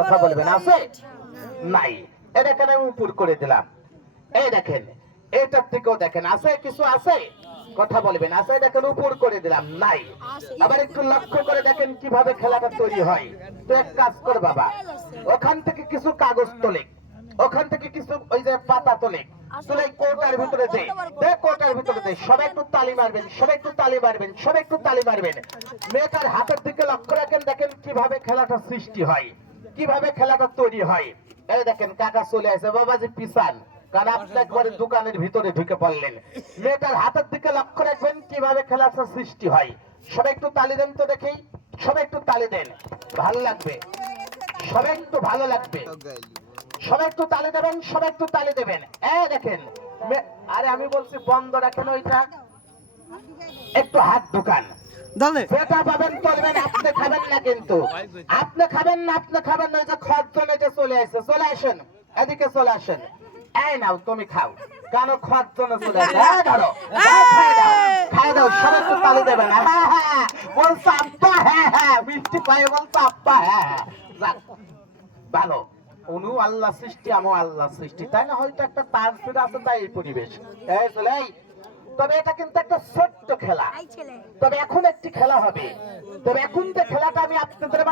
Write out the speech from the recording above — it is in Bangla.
কথা বলবেন আছে নাই? এই দেখেন আমি উপর করে দিলাম। এই দেখেন এটার থেকেও দেখেন আছে কিছু আছে? কথা বলবেন আছে? দেখেন উপর করে দিলাম নাই। আবার একটু লক্ষ্য করে দেখেন কিভাবে খেলাটা তৈরি হয়। তো এক কাজ কর বাবা, ওখান থেকে কিছু কাগজ তোলে, ওখান থেকে কিছু ওই যে পাতা তোলে, তুলে কোটার ভিতরে দে, কোটার ভিতরে দে। সবাই একটু তালি মারবেন, সবাই একটু তালি মারবেন, সবাই একটু তালি মারবেন। মেয়েটার হাতের দিকে লক্ষ্য রাখেন, দেখেন কিভাবে খেলাটা সৃষ্টি হয়, কিভাবে খেলাটা তৈরি হয়। এই দেখেন কাকা চলে আসে, বাবাজি পিছান, কারণ আপনি একবারে দোকানের ভিতরে ঢুকে পড়লেন। মেয়েটার হাতের দিকে লক্ষ্য রাখবেন কিভাবে খেলাটা সৃষ্টি হয়। সবাই একটু তালি দেন তো দেখি, সবাই একটু তালি দেন, ভালো লাগবে, সবাই একটু ভালো লাগবে, সবাই একটু তালি দেবেন, সবাই একটু তালি দেবেন। দেখেন আরে আমি বলছি বন্ধ রাখেন ওইটা, একটু হাত ঢুকান। সেটা পাবেন চলবেন, আপনি খাবেন না কিন্তু, আপনি খাবেন না, আপনি খাবেন না। যে খরচনে যে চলে আসে, চলে আসেন এদিকে, চলে আসেন। এই নাও তুমি খাও, কেন খরচনে চলে আসে? ধরো খাই দাও, সবাই একটু তালি দেবেন। হ্যাঁ হ্যাঁ বলছো আব্বা, হ্যাঁ হ্যাঁ মিষ্টি পায়ে বলছো আব্বা, হ্যাঁ হ্যাঁ যাক ভালো। অনু আল্লাহ সৃষ্টি, আমও আল্লাহ সৃষ্টি, তাই না? হয়তো একটা তার ফিরে আছে, তাই এই পরিবেশ। এই চলে, তবে এটা কিন্তু একটা ছোট্ট খেলা। তবে এখন একটি খেলা হবে, তবে এখন যে খেলাটা আমি আপনাদের